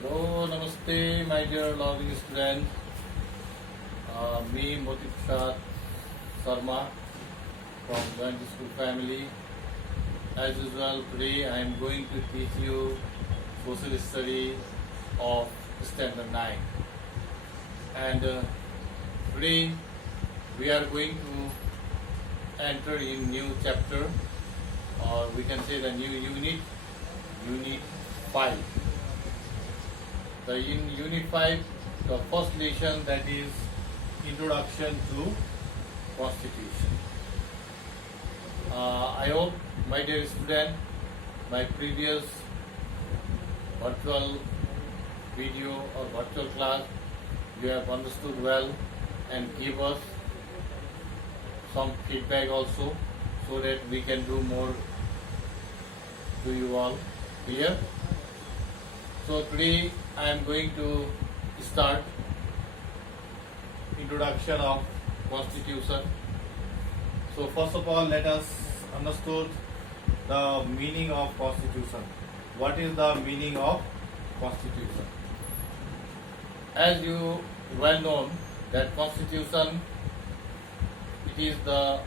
Hello, Namaste, my dear loving student. Me, Motiksha Sharma from Joint School Family. As usual, today I am going to teach you social study of Standard 9. And today we are going to enter in new chapter, or we can say the new unit 5. In Unit 5, the first lesson, that is Introduction to Constitution. I hope, my dear student, my previous virtual video or virtual class you have understood well and give us some feedback also, so that we can do more to you all. Clear? So today I am going to start introduction of Constitution. So first of all, let us understand the meaning of Constitution. What is the meaning of Constitution? As you well known that Constitution, it is the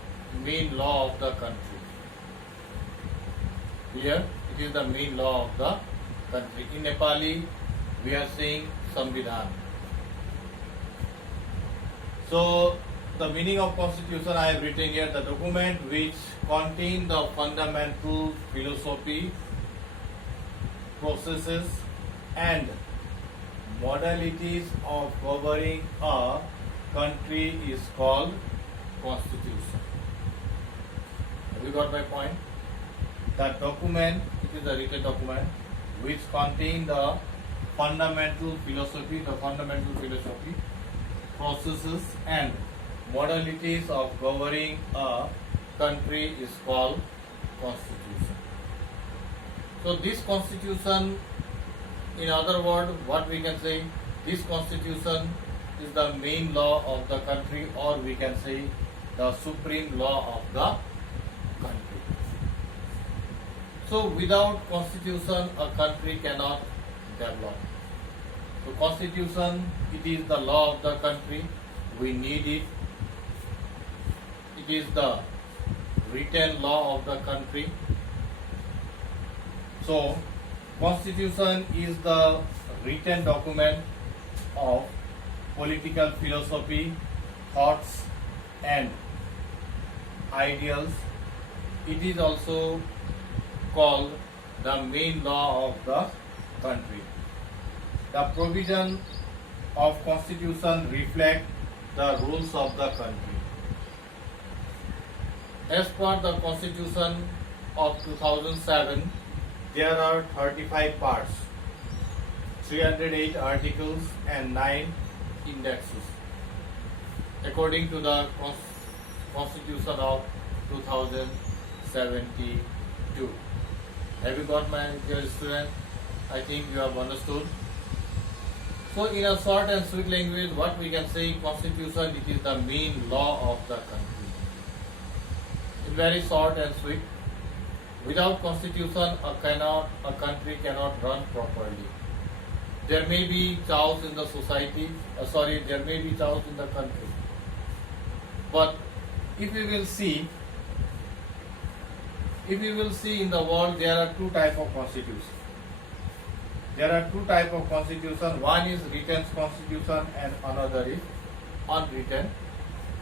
main law of the country. Here it is the main law of the country. In Nepali, we are saying Samvidhan. So, the meaning of Constitution I have written here, the document which contain the fundamental philosophy, processes and modalities of governing a country is called Constitution. Have you got my point? The document, it is a written document which contain the fundamental philosophy, processes and modalities of governing a country is called Constitution. So this Constitution, in other words, what we can say, this Constitution is the main law of the country, or we can say the supreme law of the country. So without Constitution, a country cannot develop. So Constitution, it is the law of the country. We need it. It is the written law of the country. So Constitution is the written document of political philosophy, thoughts and ideals. It is also called the main law of the country. The provision of Constitution reflect the rules of the country. As per the Constitution of 2007, there are 35 parts, 308 articles and 9 indexes, according to the Constitution of 2072. Have you got, my dear student? I think you have understood. So in a short and sweet language, what we can say, Constitution, it is the main law of the country. In very short and sweet, without Constitution, a country cannot run properly. There may be chaos in the society, there may be chaos in the country. But if we will see in the world, there are two types of constitution. There are two types of constitution. One is written constitution and another is unwritten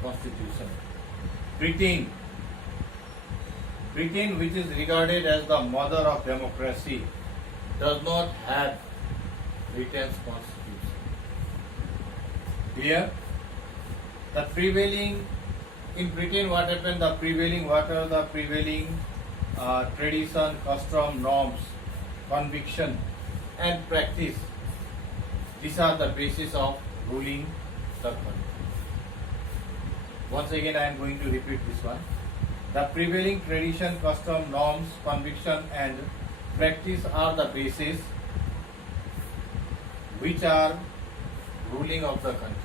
constitution. Britain, which is regarded as the mother of democracy, does not have written constitution. Here, the prevailing in Britain, what happened? What are the prevailing tradition, custom, norms, conviction, and practice? These are the basis of ruling the country. Once again, I am going to repeat this one. The prevailing tradition, custom, norms, conviction, and practice are the basis which are ruling of the country.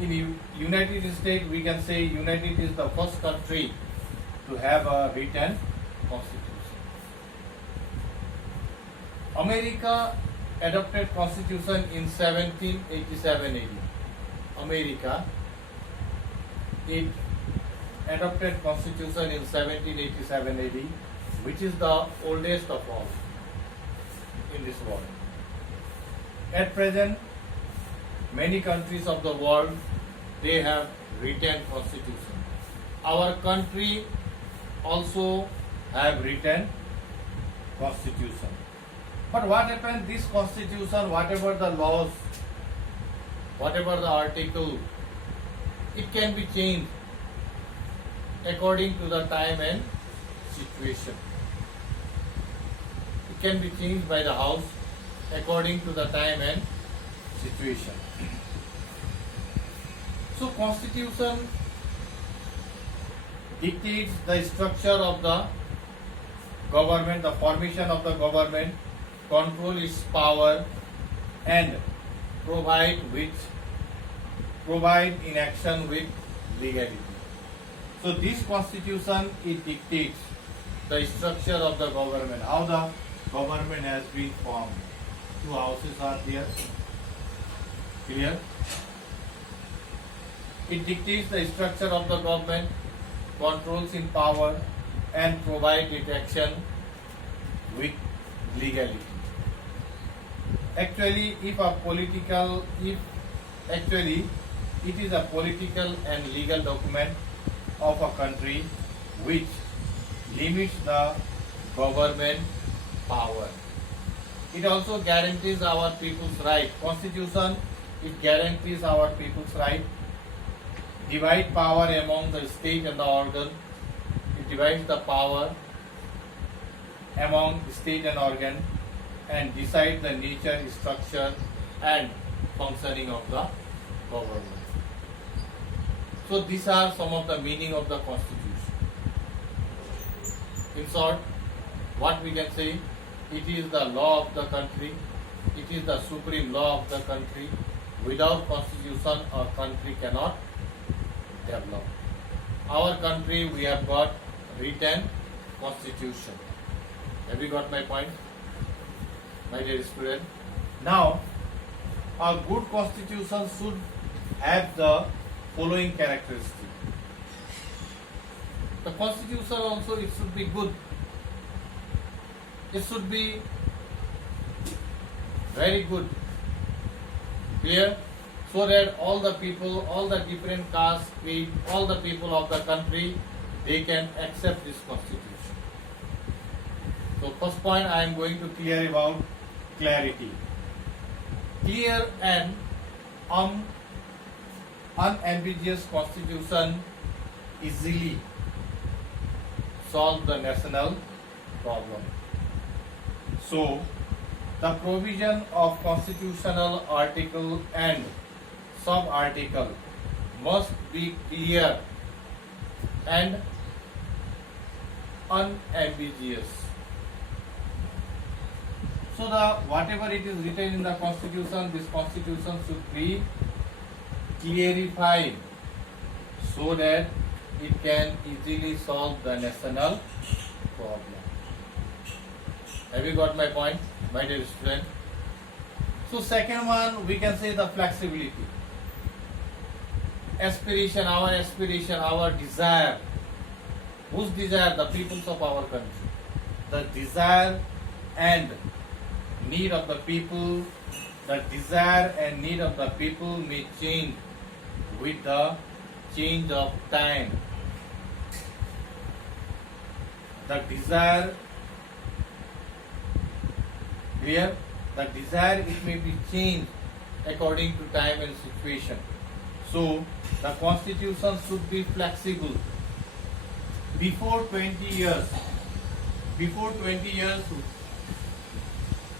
In United States, we can say United is the first country to have a written constitution. America adopted constitution in 1787 AD. America, it adopted constitution in 1787 AD, which is the oldest of all in this world. At present, many countries of the world, they have written constitution. Our country also have written constitution. But what happened, this constitution, whatever the laws, whatever the article, it can be changed according to the time and situation. It can be changed by the House according to the time and situation. So constitution dictates the structure of the government, the formation of the government, control its power, and provide in action with legality. So this constitution, it dictates the structure of the government, how the government has been formed. Two houses are there. Clear? It dictates the structure of the government, controls in power, and provide its action with legality. Actually, it is a political and legal document of a country which limits the government power. It also guarantees our people's right. Constitution, it guarantees our people's right. Divide power among the state and the organ. It divides the power among state and organ and decide the nature, structure and functioning of the government. So these are some of the meaning of the constitution. In short, what we can say, it is the law of the country, it is the supreme law of the country. Without constitution, our country cannot develop. Our country, we have got written constitution. Have you got my point, my dear student? Now, a good constitution should have the following characteristics. The constitution also, it should be good. It should be very good, clear, so that all the people, all the different castes, creed, all the people of the country, they can accept this constitution. So first point I am going to clear about clarity. Clear and unambiguous constitution easily solve the national problem. So, the provision of constitutional article and sub-article must be clear and unambiguous. So, whatever it is written in the constitution, this constitution should be clarified so that it can easily solve the national problem. Have you got my point, my dear student? So second one, we can say the flexibility. Aspiration, our desire. Whose desire? The peoples of our country. The desire and need of the people, the desire and need of the people may change with the change of time. The desire, clear? The desire, it may be changed according to time and situation. So the constitution should be flexible. Before 20 years,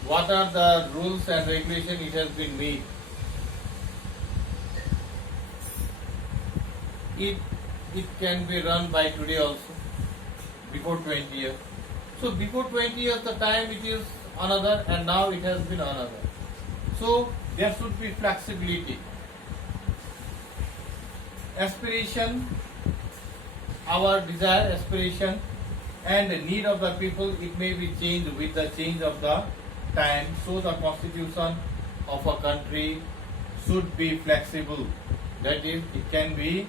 what are the rules and regulations it has been made? It can be run by today also, before 20 years. So before 20 years the time it is another and now it has been another. So there should be flexibility. Aspiration, our desire, aspiration and need of the people, it may be changed with the change of the time, so the constitution of a country should be flexible. That is, it can be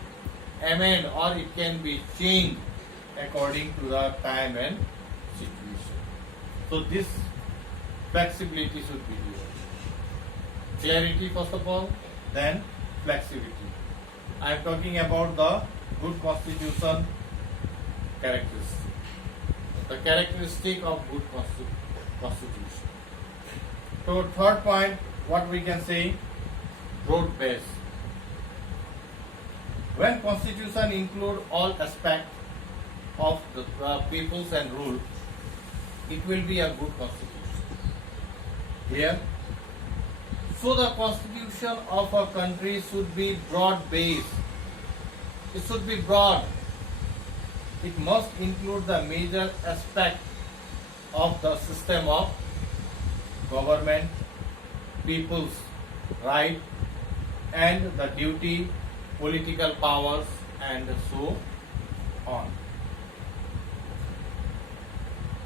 amended or it can be changed according to the time and situation. So this flexibility should be there. Clarity first of all, then flexibility. I am talking about the good constitution characteristic. The characteristic of good constitution. So third point, what we can say, broad base. When constitution include all aspects of the peoples and rule, it will be a good constitution. Here, so the constitution of a country should be broad based. It should be broad. It must include the major aspect of the system of government, people's right, and the duty, political powers, and so on.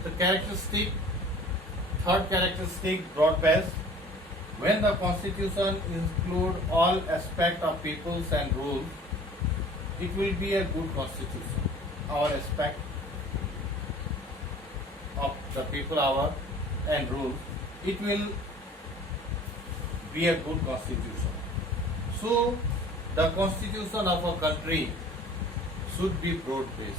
The characteristic, third characteristic, broad based. When the constitution include all aspects of peoples and rules, it will be a good constitution. Our aspect of the people, our and rules, it will be a good constitution. So the constitution of a country should be broad based.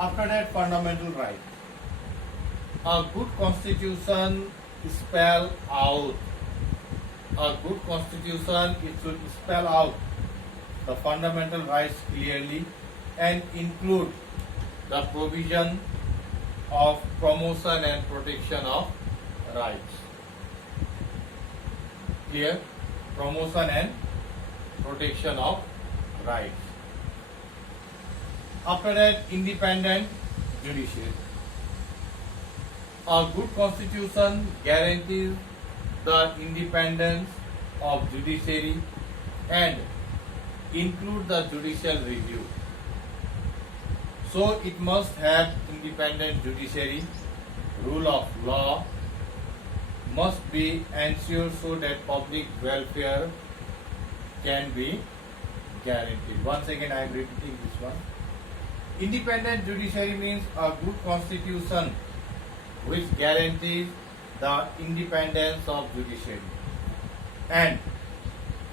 After that, fundamental right. A good constitution spell out. A good constitution, it should spell out the fundamental rights clearly and include the provision of promotion and protection of rights. Clear? Promotion and protection of rights. After that, independent judiciary. A good constitution guarantees the independence of judiciary and include the judicial review. So it must have independent judiciary, rule of law must be ensured so that public welfare can be guaranteed. Once again I am repeating this one. Independent judiciary means a good constitution which guarantees the independence of judiciary, and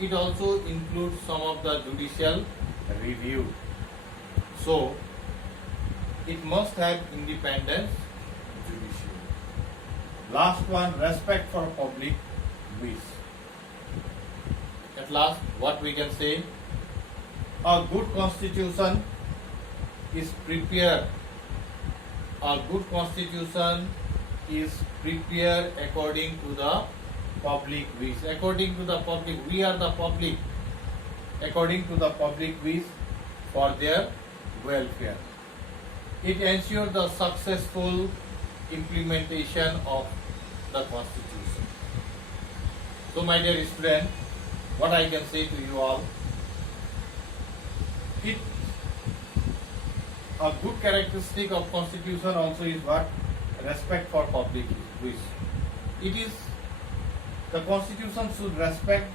it also includes some of the judicial review. So it must have independence judiciary. Last one, respect for public wish. At last, what we can say, a good constitution is prepared. A good constitution is prepared according to the public wish. According to the public, we are the public. According to the public wish for their welfare. It ensures the successful implementation of the constitution. So my dear student, what I can say to you all, a good characteristic of constitution also is what? Respect for public wish. It is, the constitution should respect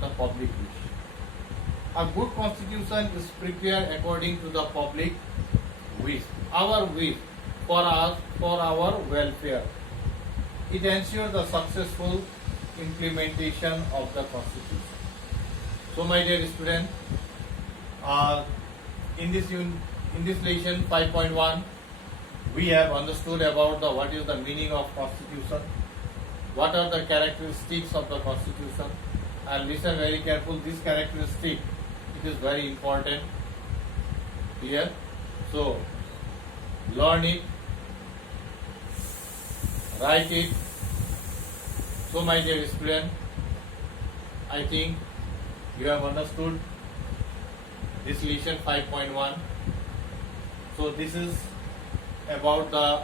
the public wish. A good constitution is prepared according to the public wish. Our wish for us, for our welfare. It ensures the successful implementation of the constitution. So my dear student, in this lesson 5.1, we have understood about what is the meaning of constitution, what are the characteristics of the constitution, and listen very careful. This characteristic, it is very important. Clear? So learn it, write it. So my dear student, I think you have understood this lesson 5.1. So this is about the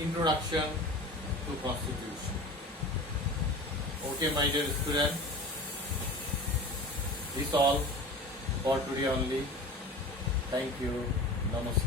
introduction to constitution. Okay my dear student, this all for today only. Thank you. Namaste.